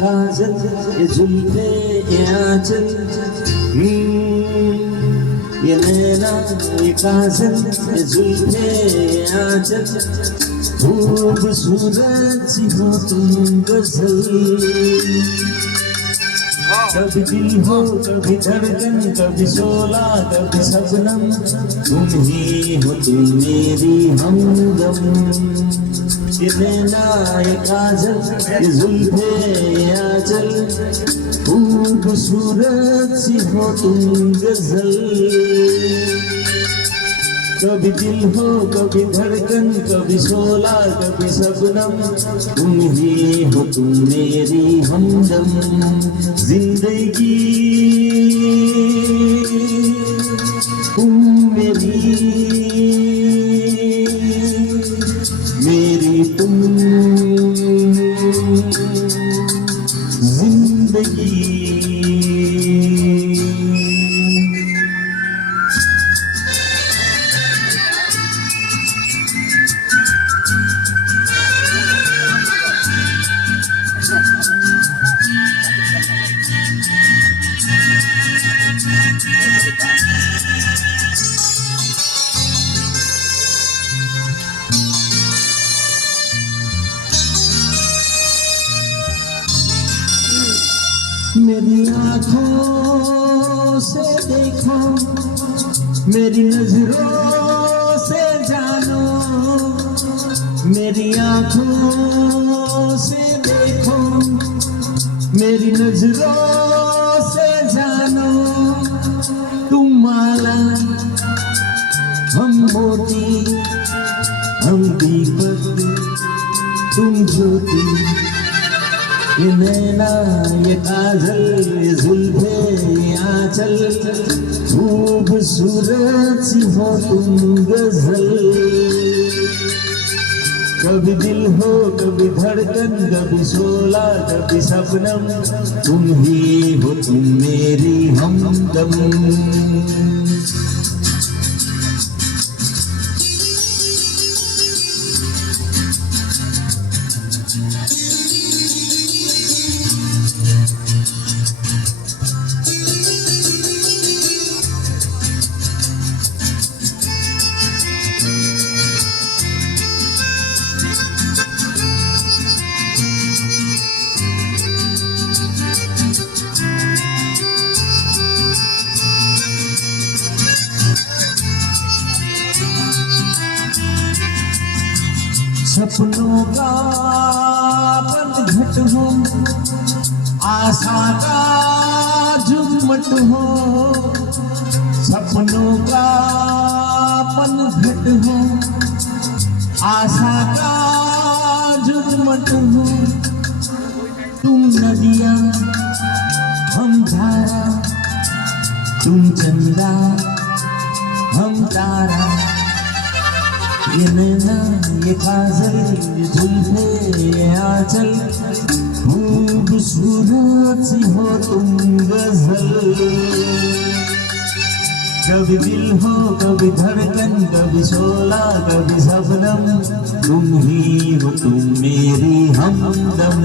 काजल ये जुल्फे ये आंचल, ये नैना ये काजल ये जुल्फे ये आंचल, खूबसूरत सी हो तुम गजल। कभी दिल हो कभी धड़कन, कभी शोला कभी शबनम, तुम ही हो तुम मेरी हमदम। ये नैना ये काजल ये जुल्फे ये आंचल, खूबसूरत सी हो तुम गजल। कभी दिल हो कभी धड़कन, कभी शोला कभी शबनम, तुम ही हो तुम मेरी हमदम। जिंदगी तुम मेरी, मेरी तुम जिंदगी। मेरी आँखों से देखो, मेरी नजरों से जानो, मेरी आँखों से देखो, मेरी नजरों से जानो। तुम माला हम मोती, हम दीपक तुम ज्योति। ये नैना ये काजल ये जुल्फे ये आंचल, खूबसूरत सी हो तुम गजल। कभी दिल हो कभी धड़कन, कभी शोला कभी शबनम, तुम ही हो तुम मेरी हमदम। सपनों का पनघट हो, आशा का झुम्मट हो। सपनों का पनघट हो, आशा का झुम्मट हो। तुम नदियाँ हम धारा, तुम चंदा हम तारा। ये नैना ये काजल ये जुल्फे ये आंचल, खूबसूरत सी हो तुम गजल। कभी दिल हो कभी धड़कन, कभी शोला कभी शबनम, तुम ही हो तुम मेरी हमदम।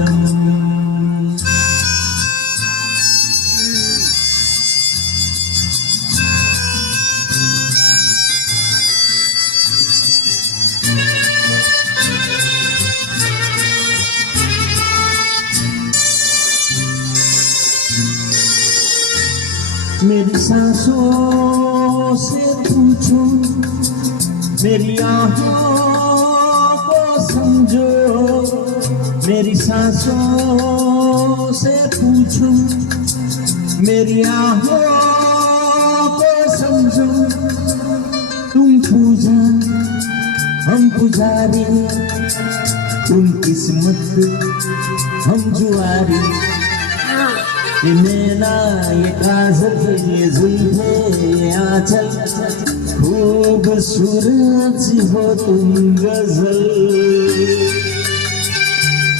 मेरी सांसों से पूछो, मेरी आँखों को समझो। मेरी सांसों से पूछो, मेरी आँखों को समझो। तुम पूजा हम पुजारी, तुम किस्मत हम जुआरी। ये नैना ये काजल ये जुल्फे ये आंचल, खूबसूरत सी हो तुम गजल।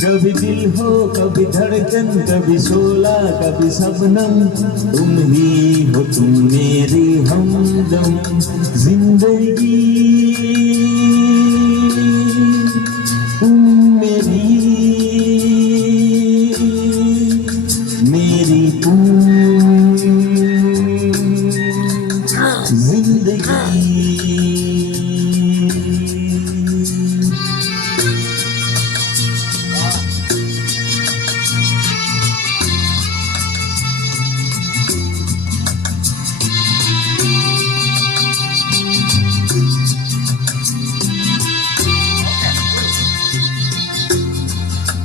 कभी दिल हो कभी धड़कन, कभी शोला कभी शबनम, तुम ही हो तुम मेरी हमदम। जिंदगी